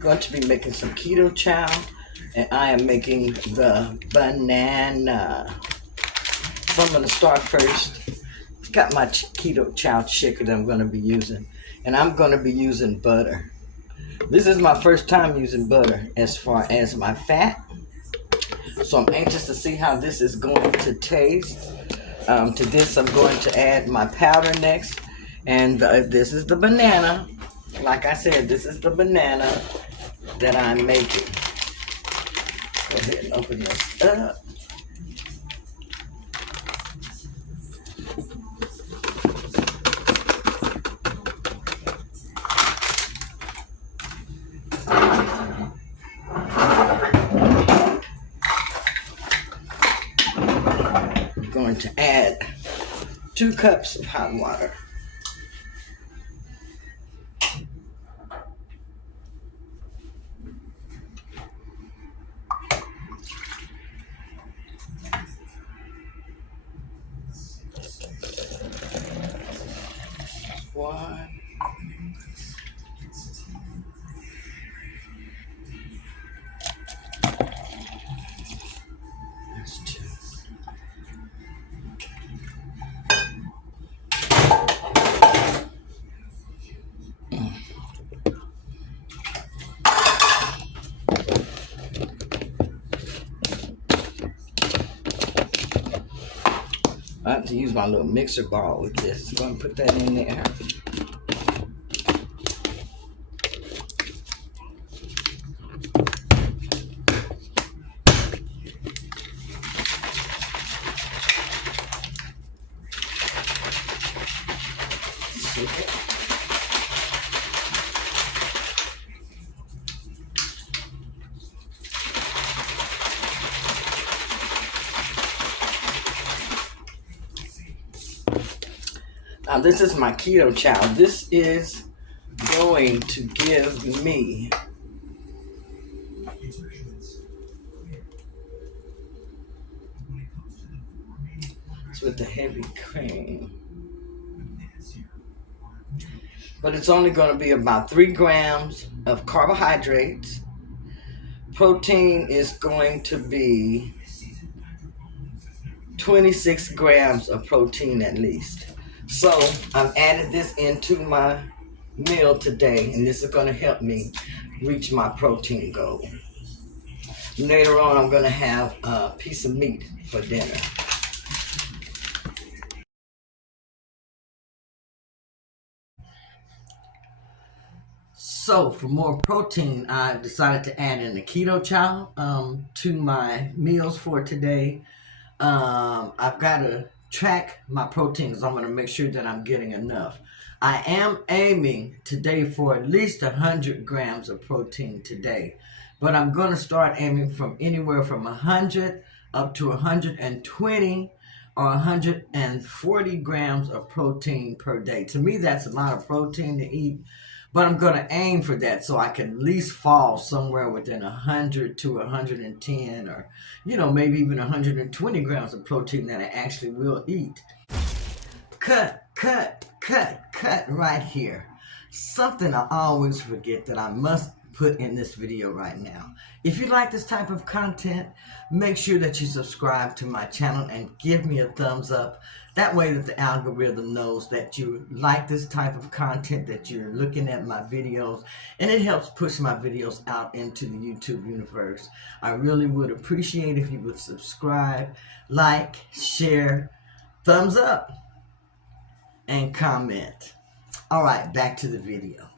going to be making some keto chow, and I am making the banana. So I'm going to start first. Got my keto chow chicken that I'm going to be using, and I'm going to be using butter. This is my first time using butter as far as my fat, so I'm anxious to see how this is going to taste. To this, I'm going to add my powder next, and this is the banana. Like I said, this is the banana that I'm making. Go ahead and open this up. I'm going to add 2 cups of hot water. One. That's 2. I have to use my little mixer ball with this. I'm going to put that in there. Now this is my keto chow. This is going to give me with the heavy cream, but it's only going to be about 3 grams of carbohydrates. Protein is going to be 26 grams of protein at least. So I've added this into my meal today, and this is going to help me reach my protein goal. Later on, I'm going to have a piece of meat for dinner. So for more protein, I decided to add in the keto chow to my meals for today. I've got to track my proteins. I'm going to make sure that I'm getting enough. I am aiming today for at least 100 grams of protein today, but I'm going to start aiming from anywhere from 100 up to 120 or 140 grams of protein per day. To me, that's a lot of protein to eat, but I'm going to aim for that so I can at least fall somewhere within 100 to 110 or, maybe even 120 grams of protein that I actually will eat. Cut right here. Something I always forget that I must put in this video right now. If you like this type of content, make sure that you subscribe to my channel and give me a thumbs up. That way that the algorithm knows that you like this type of content, that you're looking at my videos, and it helps push my videos out into the YouTube universe. I really would appreciate if you would subscribe, like, share, thumbs up, and comment. All right, back to the video.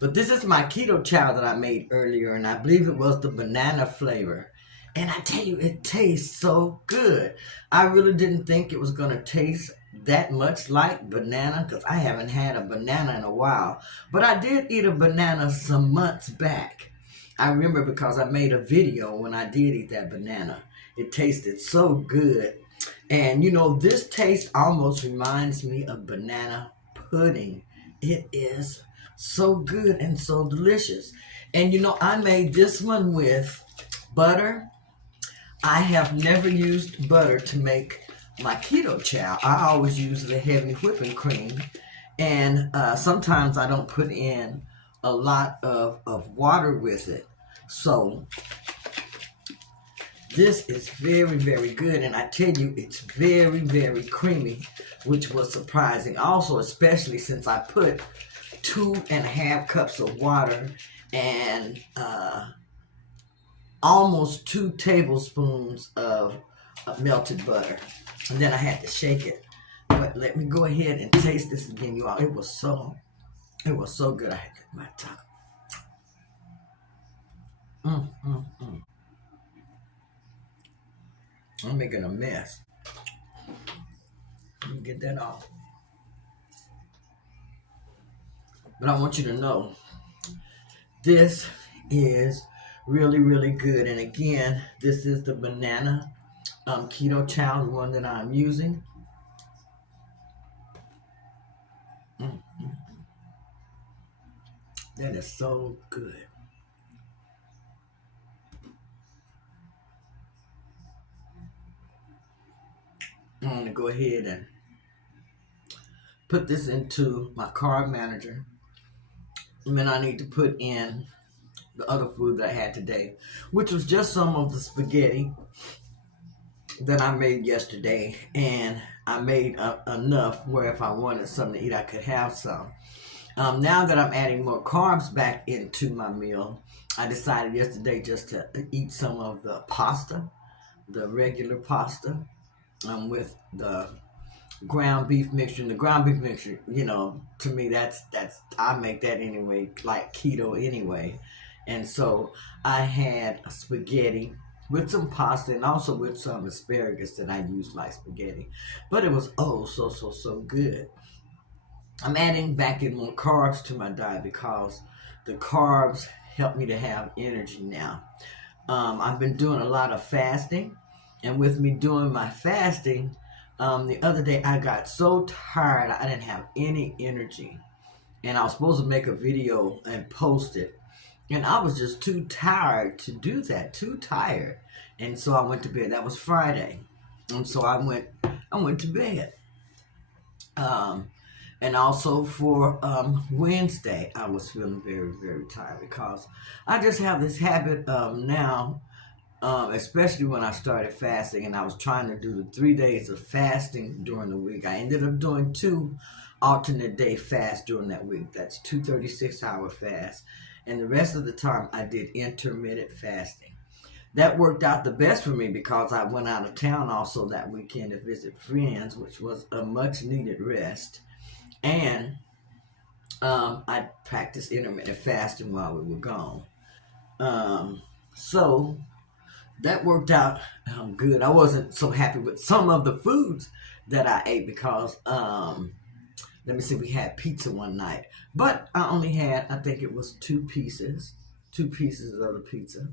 But this is my keto chow that I made earlier, and I believe it was the banana flavor. And I tell you, it tastes so good. I really didn't think it was going to taste that much like banana, because I haven't had a banana in a while. But I did eat a banana some months back. I remember because I made a video when I did eat that banana. It tasted so good. And this taste almost reminds me of banana pudding. It is so good and so delicious. And I made this one with butter. I have never used butter to make my keto chow. I always use the heavy whipping cream. And sometimes I don't put in a lot of water with it. So this is very, very good. And I tell you, it's very, very creamy, which was surprising. Also, especially since I put 2.5 cups of water and almost 2 tablespoons of melted butter. And then I had to shake it. But let me go ahead and taste this again, you all. It was so good. I had to get my tongue. I'm making a mess. Let me get that off. But I want you to know this is really, really good. And again, this is the banana keto chow, the one that I'm using. Mm, that is so good. I'm going to go ahead and put this into my carb manager. And then I need to put in the other food that I had today, which was just some of the spaghetti that I made yesterday. And I made enough where if I wanted something to eat, I could have some. Now that I'm adding more carbs back into my meal, I decided yesterday just to eat some of the pasta, the regular pasta, with the ground beef mixture. And the ground beef mixture, to me, that's I make that anyway, like keto anyway. And so I had a spaghetti with some pasta and also with some asparagus that I use like spaghetti. But it was so good. I'm adding back in more carbs to my diet because the carbs help me to have energy now. I've been doing a lot of fasting, and with me doing my fasting, the other day I got so tired I didn't have any energy, and I was supposed to make a video and post it, and I was just too tired to do that, too tired, and so I went to bed. That was Friday, and so I went to bed. Um, and also for Wednesday, I was feeling very, very tired because I just have this habit now, especially when I started fasting and I was trying to do the 3 days of fasting during the week. I ended up doing 2 alternate day fasts during that week. That's 2 36-hour fasts. And the rest of the time, I did intermittent fasting. That worked out the best for me because I went out of town also that weekend to visit friends, which was a much needed rest. And I practiced intermittent fasting while we were gone. So that worked out good. I wasn't so happy with some of the foods that I ate because, let me see, we had pizza one night. But I only had, I think it was 2 pieces of the pizza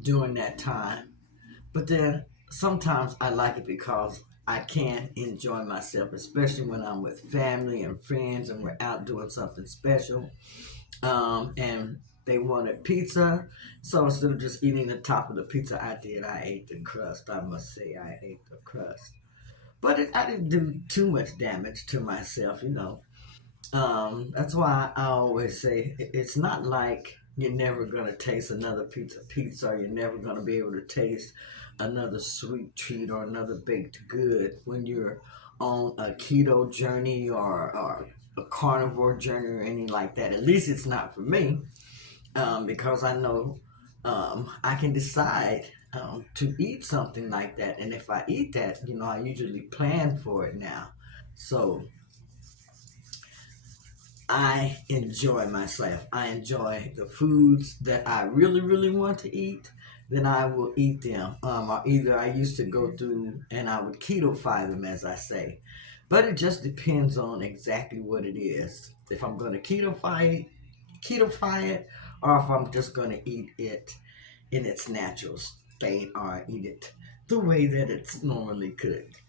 during that time. But then sometimes I like it because I can enjoy myself, especially when I'm with family and friends and we're out doing something special. And they wanted pizza. So instead of just eating the top of the pizza, I ate the crust. I must say, I ate the crust. But I didn't do too much damage to myself. That's why I always say it's not like you're never gonna taste another pizza, or you're never gonna be able to taste another sweet treat or another baked good when you're on a keto journey or a carnivore journey or anything like that. At least it's not for me, because I know I can decide to eat something like that, and if I eat that, I usually plan for it now. So I enjoy myself. I enjoy the foods that I really, really want to eat. Then I will eat them. Or either I used to go through and I would keto-fy them, as I say. But it just depends on exactly what it is. If I'm going to keto-fy it, or if I'm just going to eat it in its natural state, or eat it the way that it's normally cooked.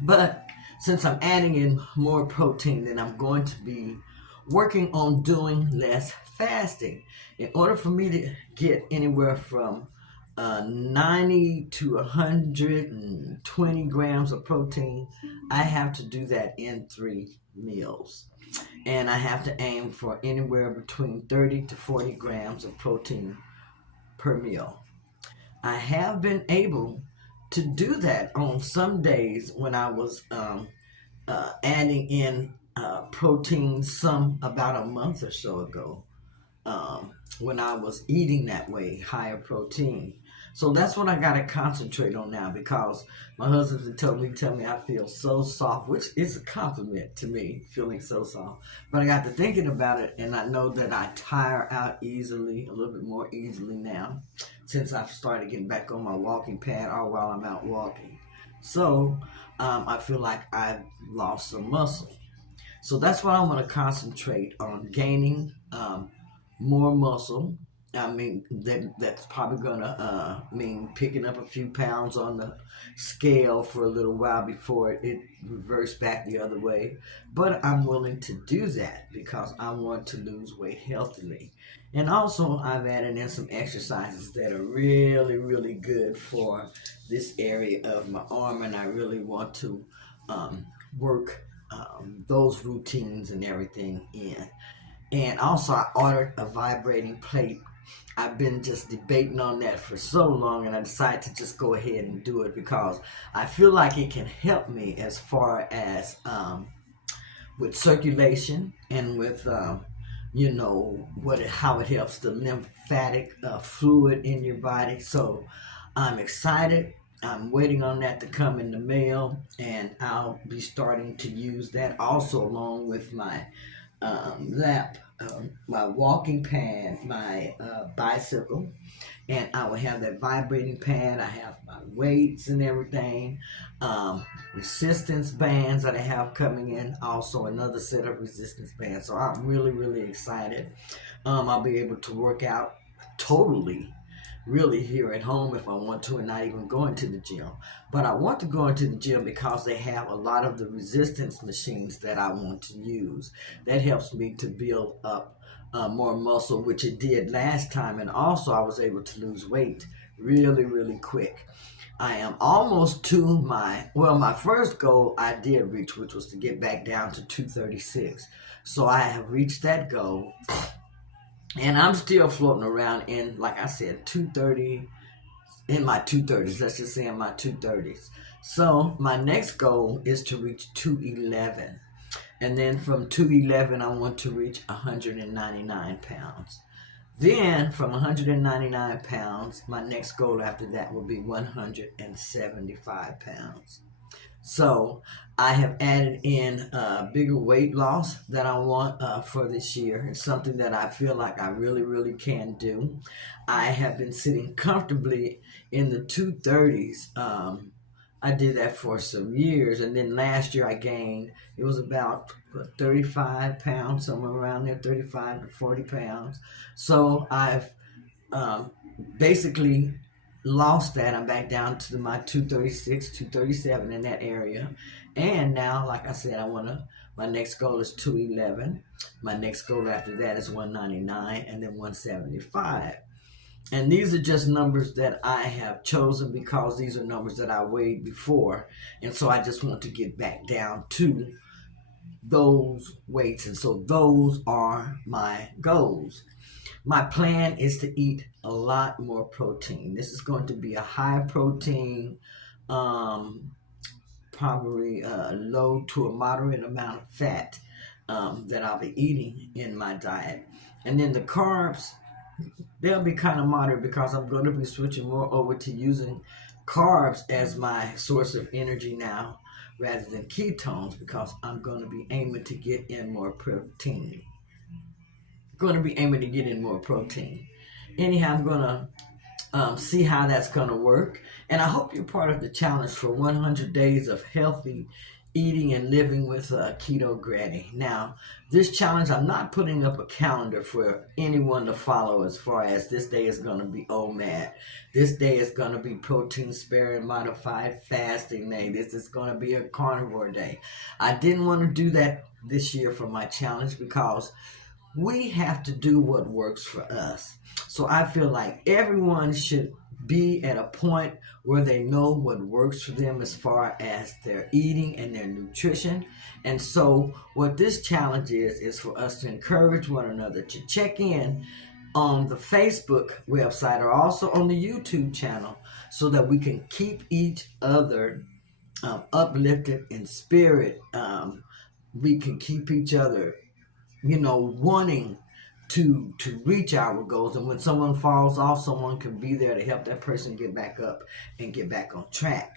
But since I'm adding in more protein, then I'm going to be working on doing less fasting. In order for me to get anywhere from 90 to 120 grams of protein, I have to do that in 3 meals. and I have to aim for anywhere between 30 to 40 grams of protein per meal. I have been able to do that on some days when I was adding in protein some about a month or so ago, when I was eating that way, higher protein. So that's what I got to concentrate on now, because my husband's been tell me I feel so soft, which is a compliment to me, feeling so soft. But I got to thinking about it, and I know that I tire out easily, a little bit more easily now, since I've started getting back on my walking pad or while I'm out walking. So I feel like I've lost some muscle. So that's what I'm going to concentrate on, gaining more muscle. I mean, that's probably going to mean picking up a few pounds on the scale for a little while before it reverts back the other way. But I'm willing to do that because I want to lose weight healthily. And also, I've added in some exercises that are really, really good for this area of my arm, and I really want to work those routines and everything in. And also, I ordered a vibrating plate. I've been just debating on that for so long, and I decided to just go ahead and do it because I feel like it can help me as far as with circulation and with how it helps the lymphatic fluid in your body. So I'm excited. I'm waiting on that to come in the mail, and I'll be starting to use that also along with my lap, my walking pad, my bicycle, and I will have that vibrating pad. I have my weights and everything, resistance bands that I have coming in, also another set of resistance bands. So I'm really, really excited. I'll be able to work out totally really here at home if I want to, and not even going to the gym. But I want to go into the gym because they have a lot of the resistance machines that I want to use. That helps me to build up more muscle, which it did last time, and also I was able to lose weight really, really quick. I am almost to my first goal I did reach, which was to get back down to 236. So I have reached that goal, and I'm still floating around in, like I said, 230, in my 230s. Let's just say in my 230s. So my next goal is to reach 211. And then from 211, I want to reach 199 pounds. Then from 199 pounds, my next goal after that will be 175 pounds. So I have added in bigger weight loss that I want for this year. It's something that I feel like I really, really can do. I have been sitting comfortably in the 230s. I did that for some years, and then last year I gained, it was about 35 pounds, somewhere around there, 35 to 40 pounds. So I've um, basically lost that. I'm back down to my 236, 237 in that area. And now, like I said, my next goal is 211. My next goal after that is 199 and then 175. And these are just numbers that I have chosen because these are numbers that I weighed before. And so I just want to get back down to those weights. And so those are my goals. My plan is to eat a lot more protein. This is going to be a high protein, probably low to a moderate amount of fat that I'll be eating in my diet. And then the carbs, they'll be kind of moderate because I'm going to be switching more over to using carbs as my source of energy now rather than ketones, because I'm going to be aiming to get in more protein. Anyhow, I'm going to see how that's going to work. And I hope you're part of the challenge for 100 days of healthy eating and living with Keto Granny. Now, this challenge, I'm not putting up a calendar for anyone to follow as far as this day is going to be OMAD. This day is going to be protein sparing modified fasting day. This is going to be a carnivore day. I didn't want to do that this year for my challenge because we have to do what works for us. So I feel like everyone should be at a point where they know what works for them as far as their eating and their nutrition. And so what this challenge is for us to encourage one another to check in on the Facebook website or also on the YouTube channel so that we can keep each other uplifted in spirit. We can keep each other, wanting to reach our goals. And when someone falls off, someone can be there to help that person get back up and get back on track.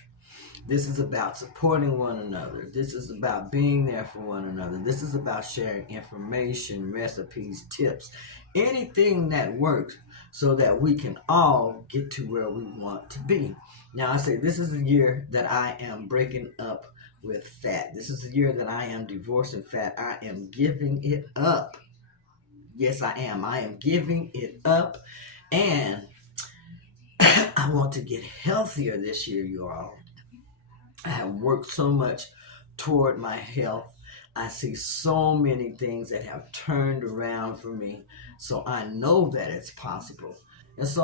This is about supporting one another. This is about being there for one another. This is about sharing information, recipes, tips, anything that works so that we can all get to where we want to be. Now, I say this is the year that I am breaking up with fat. This is the year that I am divorcing fat. I am giving it up. Yes, I am. I am giving it up. And I want to get healthier this year, you all. I have worked so much toward my health. I see so many things that have turned around for me. So I know that it's possible. And so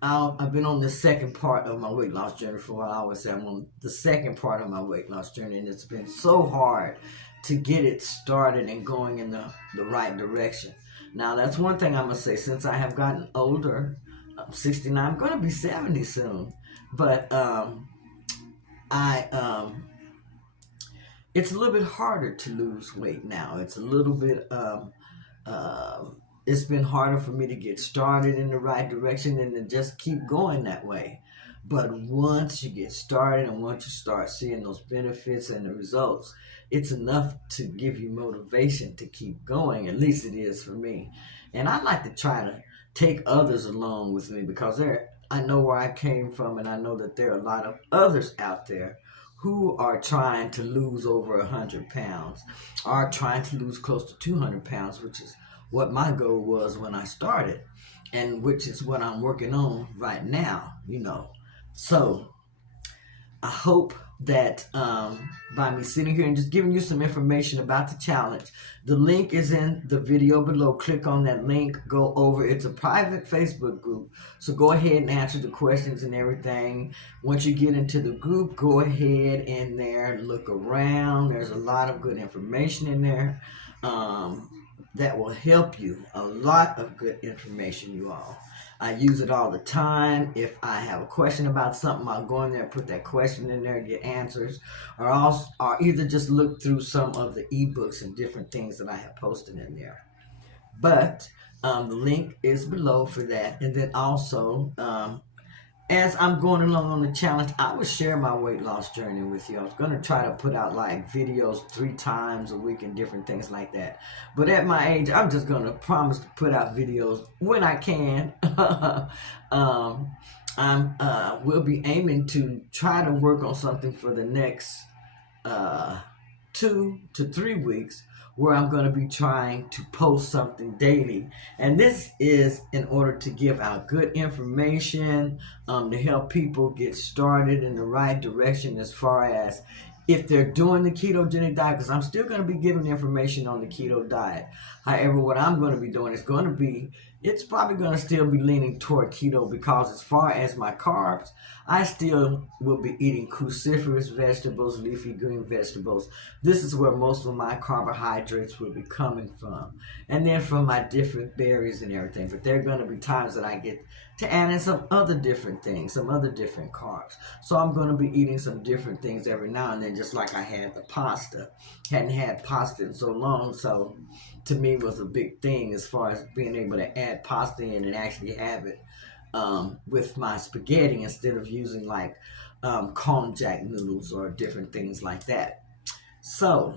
I've been on the second part of my weight loss journey for a while. I always say I'm on the second part of my weight loss journey. And it's been so hard to get it started and going in the right direction. Now, that's one thing I'm going to say. Since I have gotten older, I'm 69, I'm going to be 70 soon. But it's a little bit harder to lose weight now. It's a little bit, it's been harder for me to get started in the right direction and to just keep going that way. But once you get started and once you start seeing those benefits and the results, it's enough to give you motivation to keep going. At least it is for me. And I like to try to take others along with me because I know where I came from, and I know that there are a lot of others out there who are trying to lose over 100 pounds, are trying to lose close to 200 pounds, which is what my goal was when I started, and which is what I'm working on right now, So I hope that by me sitting here and just giving you some information about the challenge, the link is in the video below. Click on that link, go over. It's a private Facebook group, so go ahead and answer the questions and everything. Once you get into the group, go ahead in there, look around. There's a lot of good information in there that will help you. A lot of good information, you all. I use it all the time. If I have a question about something, I'll go in there and put that question in there and get answers. Or either just look through some of the ebooks and different things that I have posted in there. But the link is below for that. And then also, as I'm going along on the challenge, I will share my weight loss journey with you. I was going to try to put out like videos 3 times a week and different things like that. But at my age, I'm just going to promise to put out videos when I can. We'll be aiming to try to work on something for the next 2 to 3 weeks, where I'm going to be trying to post something daily. And this is in order to give out good information, to help people get started in the right direction as far as if they're doing the ketogenic diet, because I'm still going to be giving information on the keto diet. However, what I'm going to be doing is it's probably going to still be leaning toward keto, because as far as my carbs, I still will be eating cruciferous vegetables, leafy green vegetables. This is where most of my carbohydrates will be coming from. And then from my different berries and everything. But there are going to be times that I get to add in some other different things, some other different carbs. So I'm going to be eating some different things every now and then, just like I had the pasta. Hadn't had pasta in so long, so to me it was a big thing as far as being able to add pasta in and actually have it with my spaghetti instead of using like konjac noodles or different things like that. So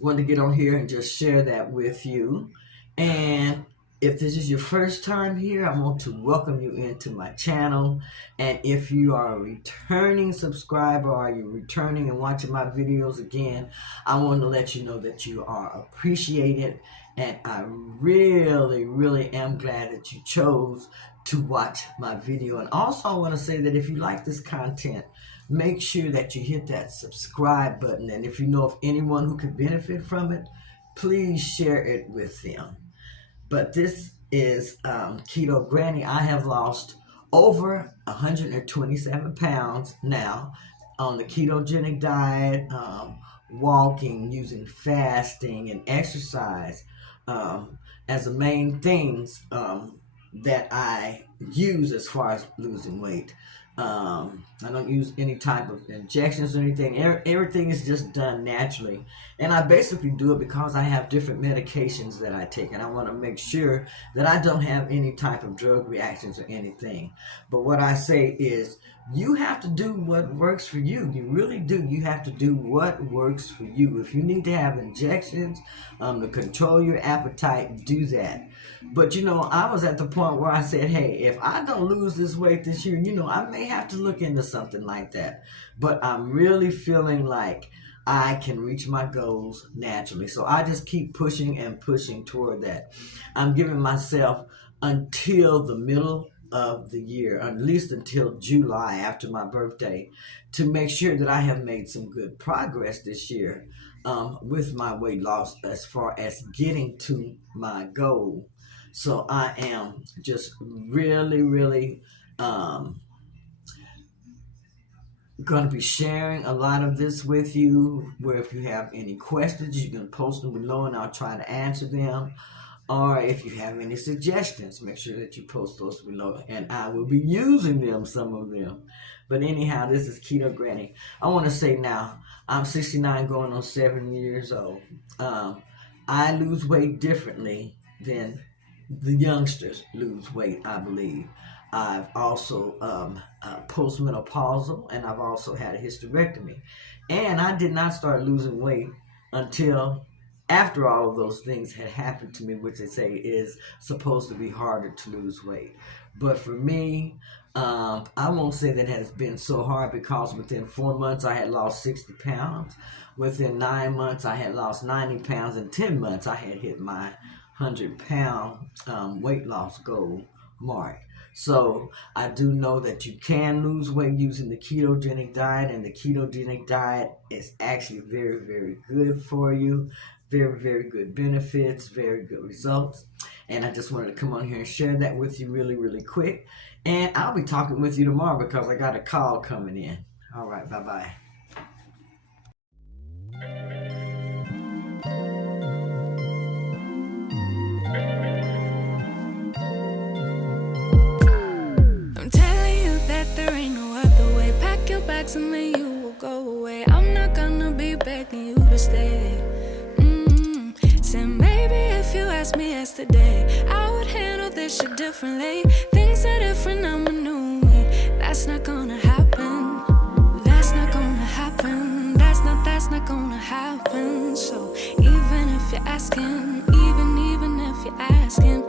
wanted to get on here and just share that with you. And if this is your first time here, I want to welcome you into my channel. And if you are a returning subscriber or you're returning and watching my videos again, I want to let you know that you are appreciated. And I really, really am glad that you chose to watch my video. And also I want to say that if you like this content, make sure that you hit that subscribe button. And if you know of anyone who could benefit from it, please share it with them. But this is Keto Granny. I have lost over 127 pounds now on the ketogenic diet, walking, using fasting, and exercise as the main things that I use as far as losing weight. I don't use any type of injections or anything. Everything is just done naturally. And I basically do it because I have different medications that I take, and I want to make sure that I don't have any type of drug reactions or anything. But what I say is, you have to do what works for you. You really do. You have to do what works for you. If you need to have injections to control your appetite, do that. But I was at the point where I said, hey, if I don't lose this weight this year, I may have to look into something like that. But I'm really feeling like I can reach my goals naturally. So I just keep pushing and pushing toward that. I'm giving myself until the middle of the year, at least until July after my birthday, to make sure that I have made some good progress this year with my weight loss as far as getting to my goal. So I am just really, really going to be sharing a lot of this with you, where if you have any questions, you can post them below and I'll try to answer them. Or if you have any suggestions, make sure that you post those below and I will be using them, some of them. But anyhow, this is Keto Granny. I want to say now, I'm 69 going on 7 years old. I lose weight differently than the youngsters lose weight, I believe. I've also postmenopausal, and I've also had a hysterectomy. And I did not start losing weight until after all of those things had happened to me, which they say is supposed to be harder to lose weight. But for me, I won't say that it has been so hard, because within 4 months I had lost 60 pounds. Within 9 months I had lost 90 pounds. In 10 months I had hit my 100-pound weight loss goal mark. So I do know that you can lose weight using the ketogenic diet, and the ketogenic diet is actually very, very good for you. Very, very good benefits, very good results. And I just wanted to come on here and share that with you really, really quick. And I'll be talking with you tomorrow because I got a call coming in. All right, bye-bye. I'm telling you that there ain't no other way. Pack your bags and then you will go away. I'm not gonna be begging you to stay. Said maybe if you asked me yesterday, I would handle this shit differently. Things are different, I'm a new me. That's not gonna happen. That's not gonna happen. That's not gonna happen. So even if you're asking, even if you're asking,